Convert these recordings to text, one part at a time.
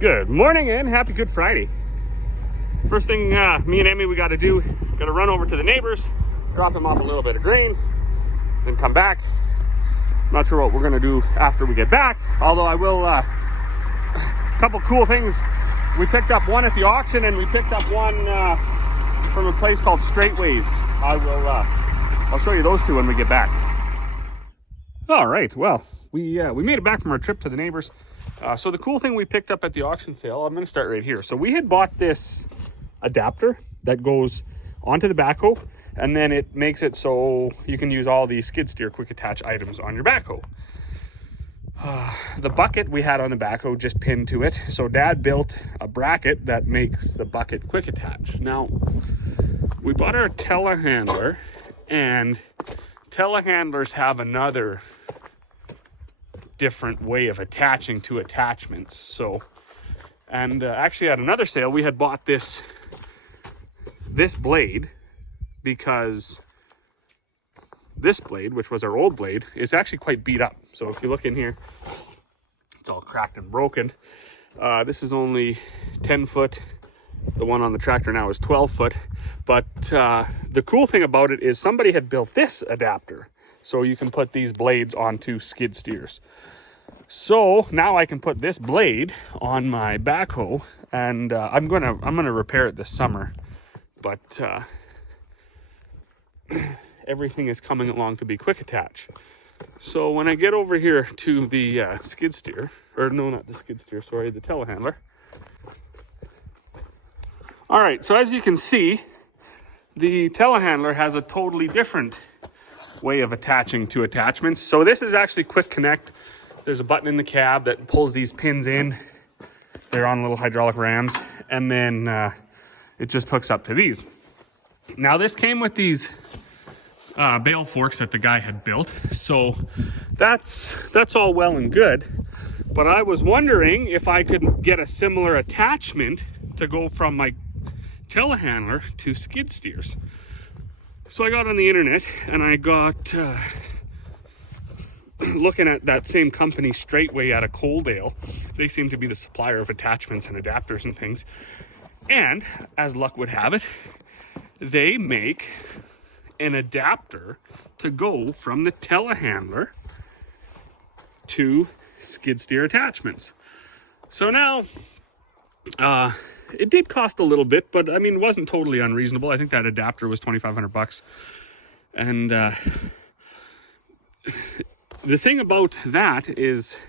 Good morning and happy Good Friday. First thing me and Emmy we got to do, got to run over to the neighbors, drop them off a little bit of grain, then come back. Not sure what we're going to do after we get back, although I will, a couple cool things. We picked up one at the auction and we picked up one from a place called Straightways. I'll show you those two when we get back. All right, well, we made it back from our trip to the neighbors. So the cool thing we picked up at the auction sale, I'm going to start right here. So we had bought this adapter that goes onto the backhoe, and then it makes it so you can use all the skid steer quick attach items on your backhoe. The bucket we had on the backhoe just pinned to it. So Dad built a bracket that makes the bucket quick attach. Now, we bought our telehandler, and telehandlers have another different way of attaching to attachments. So, and actually at another sale we had bought this blade, because this blade, which was our old blade, is actually quite beat up. So if you look in here, it's all cracked and broken. This is only 10 foot. The one on the tractor now is 12 foot. But the cool thing about it is somebody had built this adapter, so you can put these blades onto skid steers. So now I can put this blade on my backhoe, and I'm gonna repair it this summer. But everything is coming along to be quick attach. So when I get over here to the skid steer, or no, not the skid steer, sorry, the telehandler. All right, so as you can see, the telehandler has a totally different way of attaching to attachments. So this is actually quick connect. There's a button in the cab that pulls these pins in. They're on little hydraulic rams, and then it just hooks up to these. Now this came with these bale forks that the guy had built, so that's all well and good. But I was wondering if I could get a similar attachment to go from my telehandler to skid steers. So I got on the internet and I got looking at that same company, Straightway, out of Coaldale. They seem to be the supplier of attachments and adapters and things. And as luck would have it, they make an adapter to go from the telehandler to skid steer attachments. So now, it did cost a little bit, but I mean, it wasn't totally unreasonable. I think that adapter was $2,500. And the thing about that is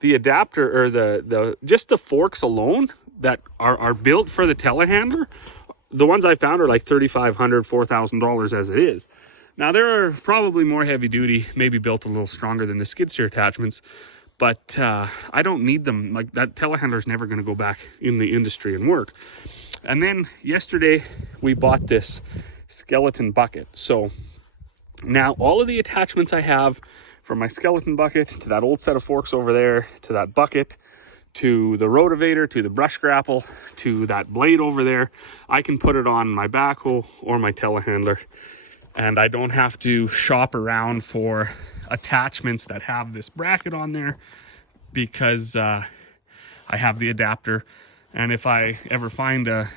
the adapter, or the just the forks alone that are built for the telehandler, the ones I found are like $3,500, $4,000 as it is. Now there are probably more heavy duty, maybe built a little stronger than the skid steer attachments, but I don't need them. Like, that telehandler is never going to go back in the industry and work. And then yesterday we bought this skeleton bucket. So now all of the attachments I have, from my skeleton bucket to that old set of forks over there, to that bucket, to the rotavator, to the brush grapple, to that blade over there, I can put it on my backhoe or my telehandler, and I don't have to shop around for attachments that have this bracket on there, because I have the adapter. And if I ever find a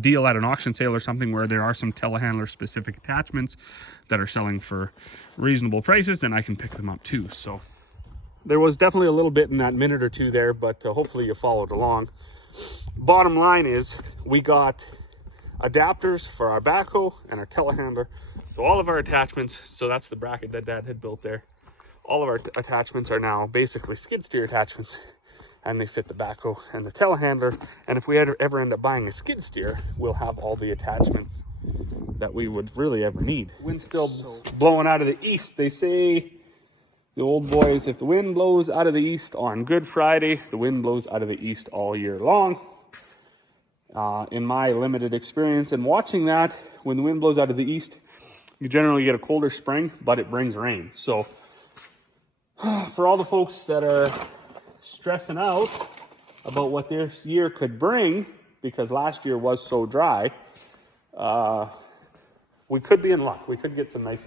deal at an auction sale or something where there are some telehandler specific attachments that are selling for reasonable prices, then I can pick them up too. So there was definitely a little bit in that minute or two there, but hopefully you followed along. Bottom line is, we got adapters for our backhoe and our telehandler. So all of our attachments, so that's the bracket that Dad had built there. All of our attachments are now basically skid steer attachments, and they fit the backhoe and the telehandler. And if we ever end up buying a skid steer, we'll have all the attachments that we would really ever need. Wind's still blowing out of the east. They say, the old boys, if the wind blows out of the east on Good Friday, the wind blows out of the east all year long. In my limited experience in watching that, when the wind blows out of the east, you generally get a colder spring, but it brings rain. So for all the folks that are stressing out about what this year could bring, because last year was so dry, we could be in luck. We could get some nice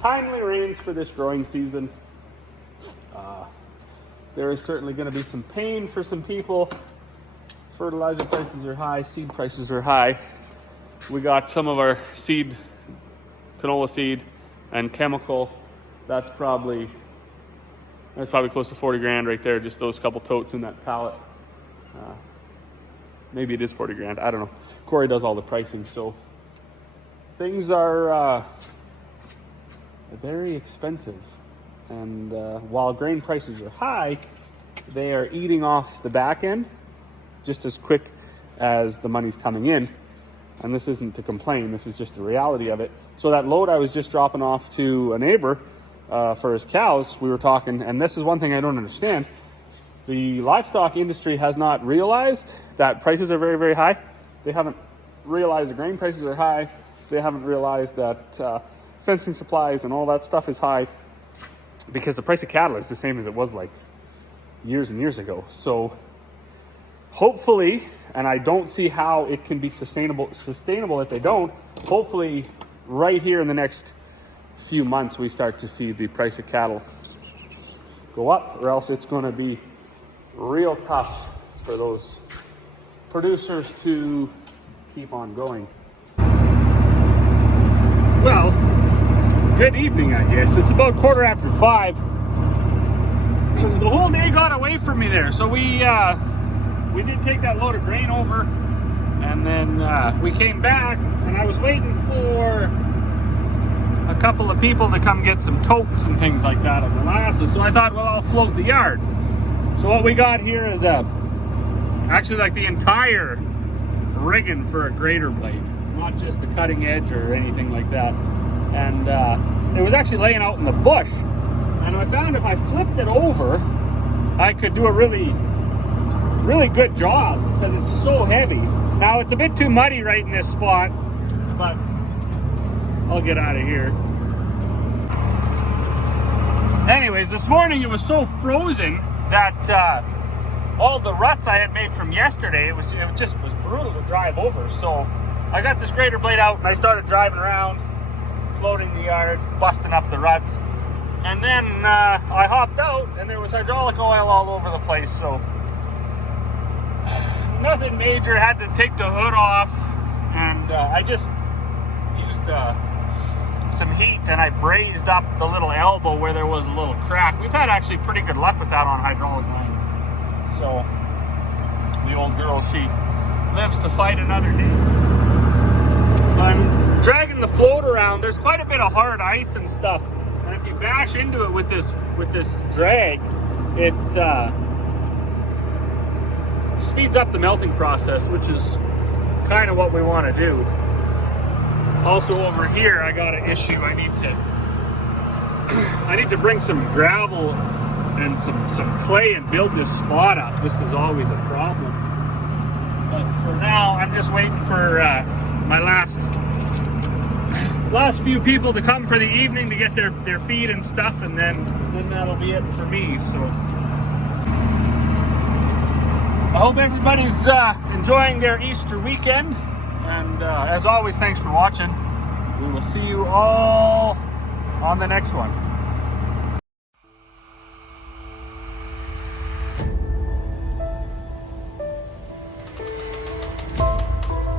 timely rains for this growing season. There is certainly going to be some pain for some people. Fertilizer prices are high, seed prices are high. We got some of our seed, canola seed and chemical. That's probably close to 40 grand right there, just those couple totes in that pallet. Maybe it is 40 grand, I don't know. Corey does all the pricing, so things are very expensive. And while grain prices are high, they are eating off the back end just as quick as the money's coming in. And this isn't to complain, this is just the reality of it. So that load I was just dropping off to a neighbor for his cows, we were talking, and this is one thing I don't understand. The livestock industry has not realized that prices are very, very high. They haven't realized the grain prices are high. They haven't realized that fencing supplies and all that stuff is high, because the price of cattle is the same as it was like years and years ago. So hopefully, and I don't see how it can be sustainable if they don't, hopefully right here in the next few months we start to see the price of cattle go up, or else it's going to be real tough for those producers to keep on going. Well, good evening, I guess. It's about 5:15. The whole day got away from me there, so we did take that load of grain over, and then we came back, and I was waiting for a couple of people to come get some totes and things like that of molasses. So I thought, well, I'll float the yard. So what we got here is actually like the entire rigging for a grader blade, not just the cutting edge or anything like that. And it was actually laying out in the bush, and I found if I flipped it over, I could do a really good job, because it's so heavy. Now it's a bit too muddy right in this spot, but I'll get out of here. Anyways, this morning it was so frozen that all the ruts I had made from yesterday, it just was brutal to drive over. So I got this grader blade out and I started driving around, floating the yard, busting up the ruts. And then I hopped out and there was hydraulic oil all over the place. So nothing major, had to take the hood off, and I just used some heat and I brazed up the little elbow where there was a little crack. We've had actually pretty good luck with that on hydraulic lines. So the old girl, she lives to fight another day. So I'm dragging the float around. There's quite a bit of hard ice and stuff, and if you bash into it with this drag, it speeds up the melting process, which is kind of what we want to do. Also over here, I got an issue. I need to bring some gravel and some clay and build this spot up. This is always a problem. But for now, I'm just waiting for my last few people to come for the evening to get their feed and stuff, and then that'll be it for me. So I hope everybody's enjoying their Easter weekend, and as always, thanks for watching. We will see you all on the next one.